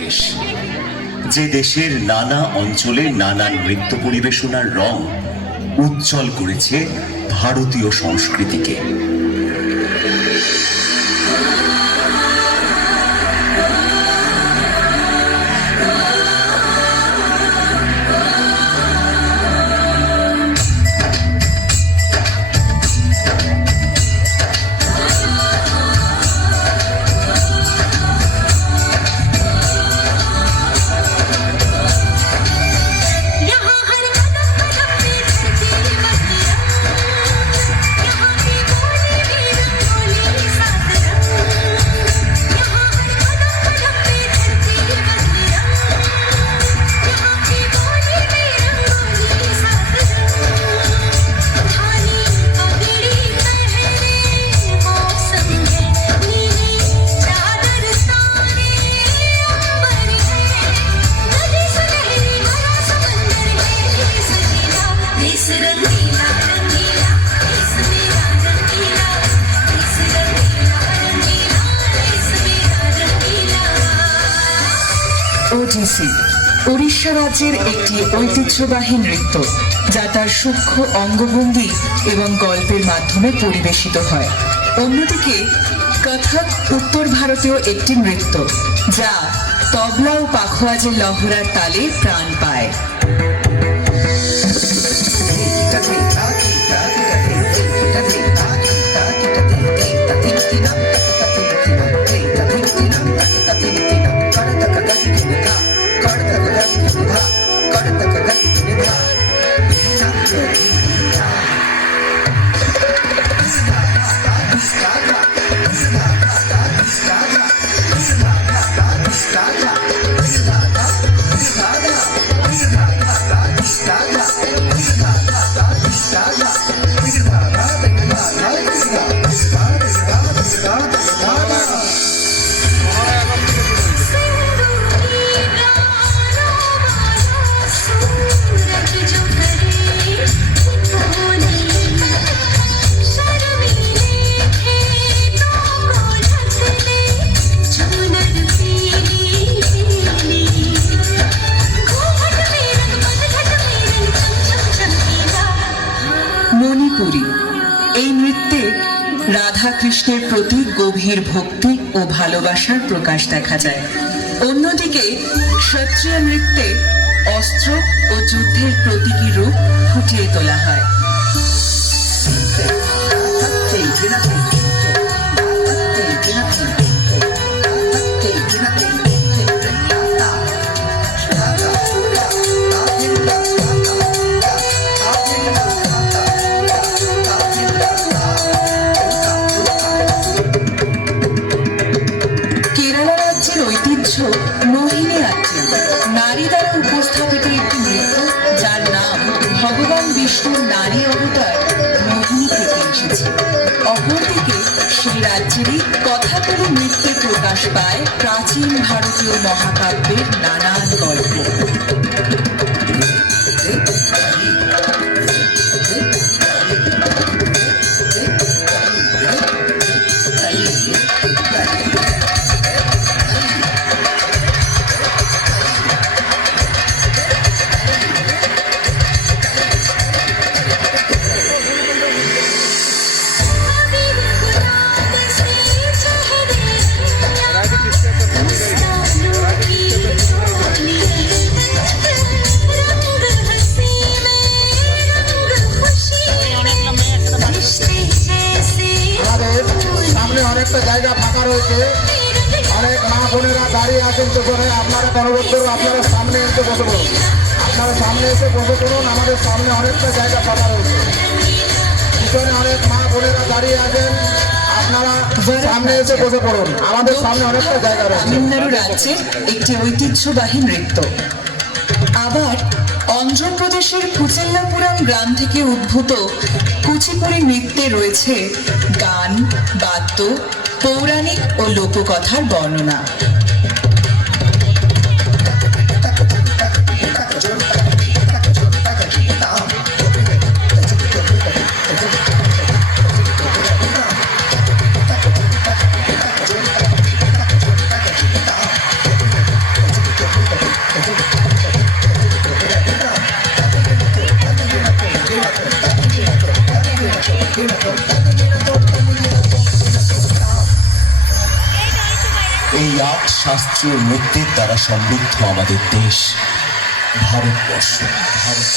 দেশ, যে দেশের নানা অঞ্চলে নানান নৃত্য পরিবেশনার রং উজ্জ্বল করেছে ভারতীয় সংস্কৃতিকে। ওডিসি উড়িষ্যা রাজ্যের একটি ঐতিহ্যবাহী নৃত্য, যা তার সূক্ষ্ম অঙ্গভঙ্গি এবং গল্পের মাধ্যমে পরিবেশিত হয়। অন্যদিকে কথক উত্তর ভারতীয় একটি নৃত্য, যা তবলা ও পাখোয়াজের লহরার তালে প্রাণ পায়। মণিপুরী এই নৃত্যে রাধা কৃষ্ণের প্রতি গভীর ভক্তি ও ভালোবাসার প্রকাশ দেখা যায়। অন্যদিকে ক্ষত্রিয় নৃত্যে অস্ত্র ও যুদ্ধের প্রতীকী রূপ ফুটিয়ে তোলা হয়। মোহিনী আট্টম নারী দ্বারা উপস্থাপিত একটি নৃত্য, যার নাম ভগবান বিষ্ণুর নারী অবতার মোহিনী থেকে এসেছে। অপরদিকে সেই রাজ্যেরই কথাকলি নৃত্যে প্রকাশ পায় প্রাচীন ভারতীয় মহাকাব্যের নানান গল্প। অনেকটা জায়গা ফাঁকা রয়েছে, অনেক মা বোনেরা দাঁড়িয়ে আছেন, তো করে আপনারা দলবদ্ধ আপনারা সামনে এসে বসে পড়ুন, আপনারা সামনে এসে বসে পড়ুন। আমাদের সামনে অনেকটা জায়গা ফাঁকা রয়েছে, পিছনে অনেক মা বোনেরা দাঁড়িয়ে আছেন, আপনারা সামনে এসে বসে পড়ুন। আমাদের সামনে অনেকটা জায়গা রয়েছে। তামিলনাড়ু রাজ্যের একটি ঐতিহ্যবাহী নৃত্য। আবার অন্ধ্রপ্রদেশের কুচেল্লাপুরম গ্রাম থেকে উদ্ভূত কুচিপুড়ি নৃত্যে রয়েছে গান, বাদ্য, পৌরাণিক ও লোককথার বর্ণনা। আট শাস্ত্রীয় নৃত্যের দ্বারা সমৃদ্ধ আমাদের দেশ ভারতবর্ষ। ভারত